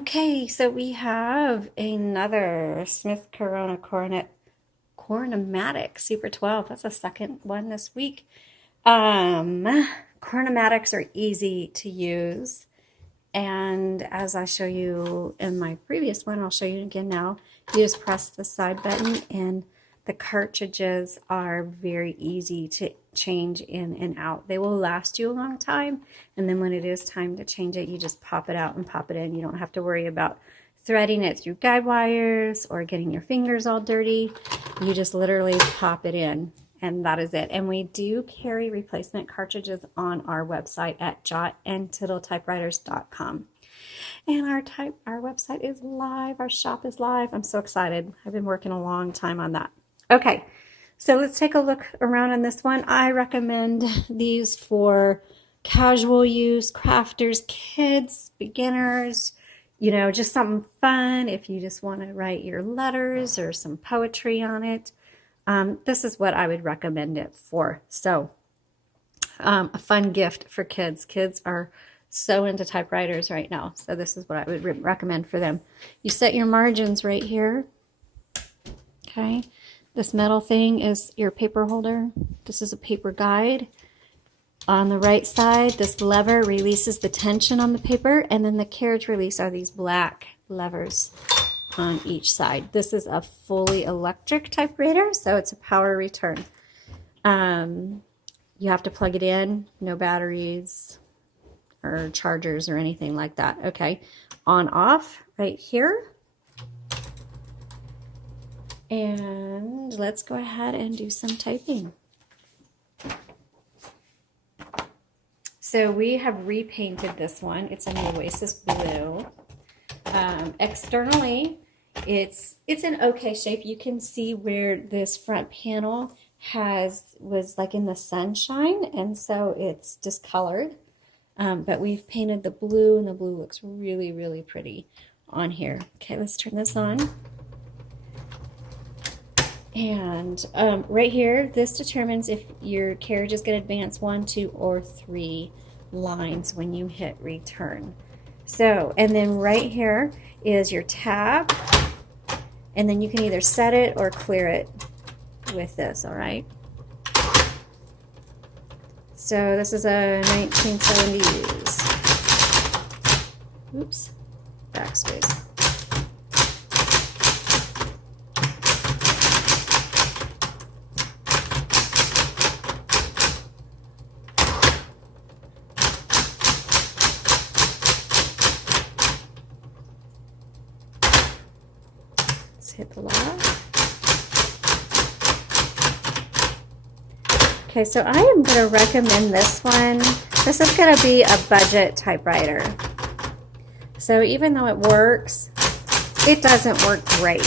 Okay, so we have another Smith Corona Coronet Coronamatic Super 12. That's the second one this week. Coronamatics are easy to use, and as I show you in my previous one, I'll show you again now. You just press the side button, and the cartridges are very easy to change in and out. They will last you a long time, and then when it is time to change it, you just pop it out and pop it in. You don't have to worry about threading it through guide wires or getting your fingers all dirty. You just literally pop it in, and that is it. And we do carry replacement cartridges on our website at jotandtittletypewriters.com. And our website is live. Our shop is live. I'm so excited. I've been working a long time on that. Okay, so let's take a look around on this one. I recommend these for casual use, crafters, kids, beginners, just something fun if you just want to write your letters or some poetry on it. This is what I would recommend it for. So a fun gift for kids. Kids are so into typewriters right now. So this is what I would recommend for them. You set your margins right here. Okay. This metal thing is your paper holder. This is a paper guide. On the right side, this lever releases the tension on the paper, and then the carriage release are these black levers on each side. This is a fully electric typewriter, so it's a power return. You have to plug it in, no batteries or chargers or anything like that. Okay, on off right here. And let's go ahead and do some typing. So we have repainted this one. It's an Oasis blue. Externally, it's in okay shape. You can see where this front panel was like in the sunshine, and so it's discolored. But we've painted the blue, and the blue looks really, really pretty on here. Okay, let's turn this on. And right here, this determines if your carriage is going to advance 1, 2, or 3 lines when you hit return. So, and then right here is your tab, and then you can either set it or clear it with this, all right? So this is a 1970s. Oops, backspace. Hit the lock. Okay, so I am going to recommend this one. This is going to be a budget typewriter. So even though it works, it doesn't work great.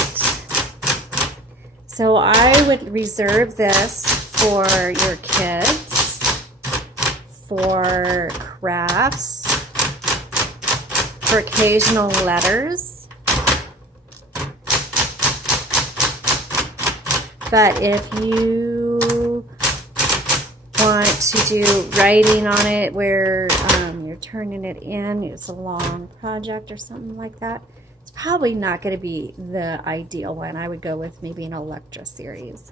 So I would reserve this for your kids, for crafts, for occasional letters. But if you want to do writing on it where you're turning it in, it's a long project or something like that, it's probably not going to be the ideal one. I would go with maybe an Electra series.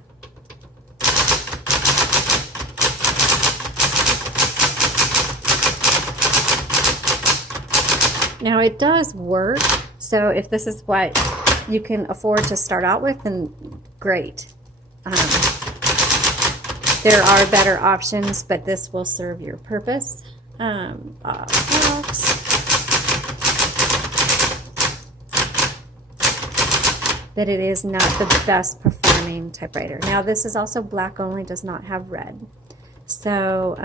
Now it does work, so if this is what you can afford to start out with, then great. There are better options, but this will serve your purpose. Box. But it is not the best performing typewriter. Now this is also black only, does not have red. So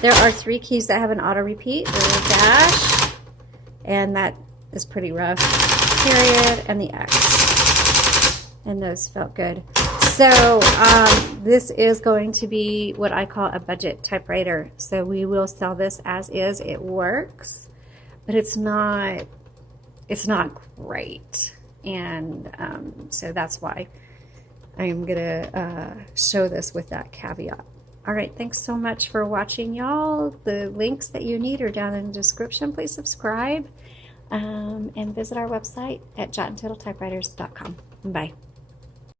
there are 3 keys that have an auto repeat. There's a dash, and that is pretty rough. Period, and the X. And those felt good. So this is going to be what I call a budget typewriter. So we will sell this as is. It works. but it's not great. And so that's why I'm gonna show this with that caveat. All right, thanks so much for watching, y'all. The links that you need are down in the description. Please subscribe and visit our website at jotandtittletypewriters.com. Bye.